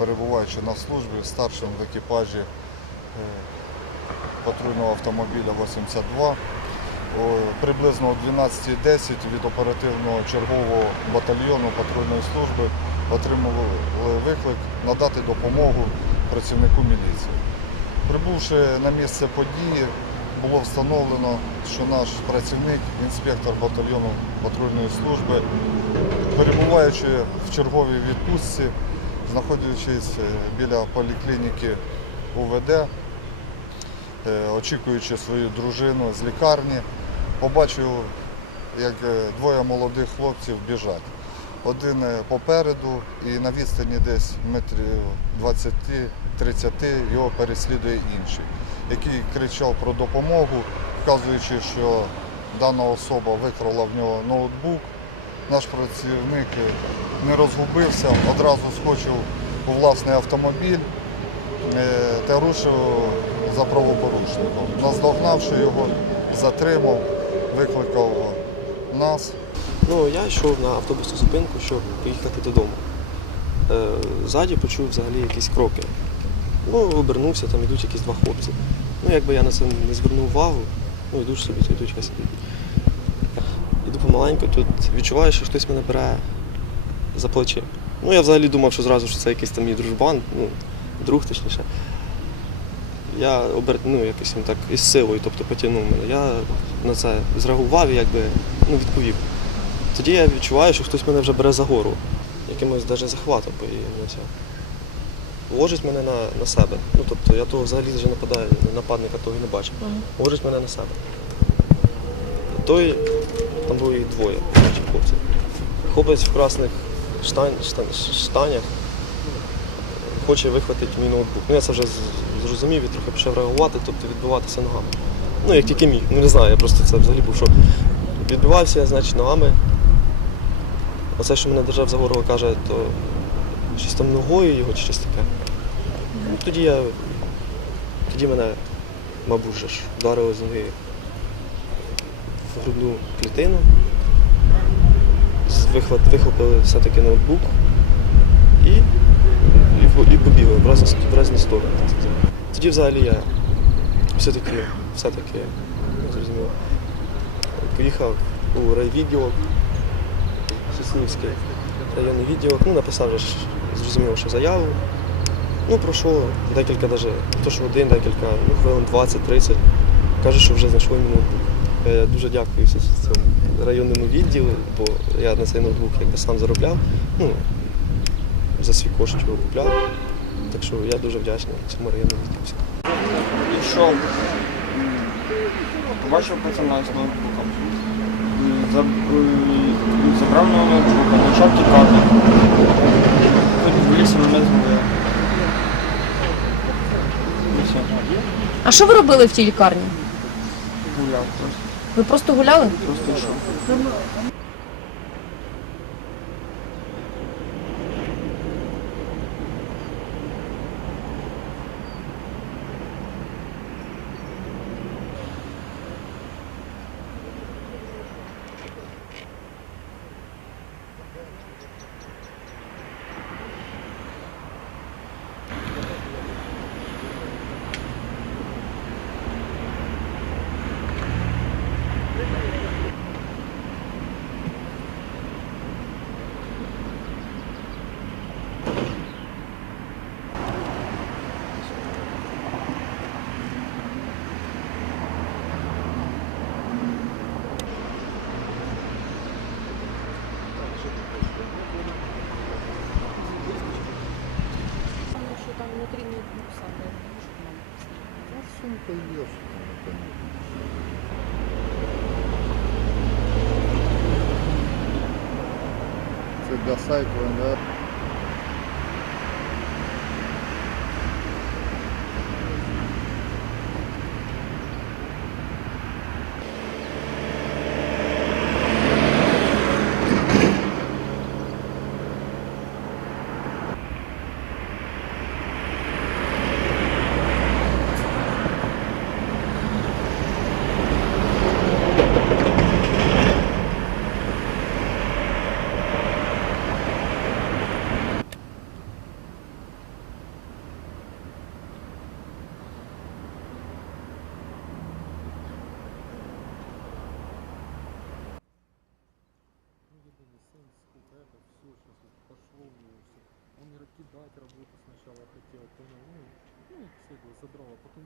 перебуваючи на службі старшим в екіпажі е, патрульного автомобіля 82. Приблизно о 12.10 від оперативного чергового батальйону патрульної служби отримали виклик надати допомогу працівнику міліції. Прибувши на місце події, було встановлено, що наш працівник, інспектор батальйону патрульної служби, перебуваючи в черговій відпустці, знаходячись е, біля поліклініки УВД, е, очікуючи свою дружину з лікарні, побачив, як е, двоє молодих хлопців біжать. Один попереду і на відстані десь метрів 20-30 його переслідує інший, який кричав про допомогу, вказуючи, що дана особа викрала в нього ноутбук. Наш працівник не розгубився, одразу скочив у власний автомобіль е, та рушив за правопорушником. Наздогнавши його, затримав, викликав нас. Ну, я йшов на автобусну зупинку, щоб поїхати додому. Е, ззаді почув взагалі якісь кроки. Ну, обернувся, там йдуть якісь два хлопці. Ну, якби я на це не звернув увагу, ну йду ж собі, то йдуть хай. Іду помаленьку, тут відчуваю, що хтось мене бере за плече. Ну, я взагалі думав, що зразу що це якийсь там мій дружбан, ну, друг точніше. Я обер... ну, якось він так із силою, тобто потягнув мене. Я на це зреагував і якби ну, відповів. Тоді я відчуваю, що хтось мене вже бере за гору, якимось навіть захватом появився. Ложить мене на, на себе. Ну тобто я того взагалі вже нападаю, нападника того і не бачив. Ложить мене на себе. Той, там було їх двоє, хлопців. Хлопець в красних штань, штан, штанях хоче вихватити мій ноутбук. Ну я це вже зрозумів і трохи почав реагувати, тобто відбиватися ногами. Ну, як тільки міг. Ну не знаю, я просто це взагалі був шок. Відбивався, значить, ногами. Оце, що мене держав за горло, каже, то щось там ногою його чи щось таке. Ну, тоді я. Тоді мене, мабуть, ж вдарило з ноги грудну клітину. Вихопили все-таки ноутбук і, і, і побігли в разні, в разні сторони. Тоді взагалі я все-таки, все-таки, не зрозуміло, поїхав у райвідділок, Соснівський районний відділок, ну, написав же зрозуміло, що заяву. Ну, пройшло декілька, навіть, то що один, декілька, ну, хвилин 20-30. Каже, що вже знайшли ноутбук. Я дуже дякую цьому районному відділу, бо я на цей ноутбук якби сам заробляв. Ну, за свій кошт його купляв. Так що я дуже вдячний цьому районному відділу. Йшов, побачив пацана з ноутбуком. Забрав його ноутбука, почав тікати. Тут в лісі мене зловили. А що ви робили в тій лікарні? гуляв просто. Ви просто гуляли? Просто йшов. что там внутри ноутбук самый. Там, напевно. Це для сайту НВР. Покидать работу сначала хотел, понял, ну, ну, все это забрал, а потом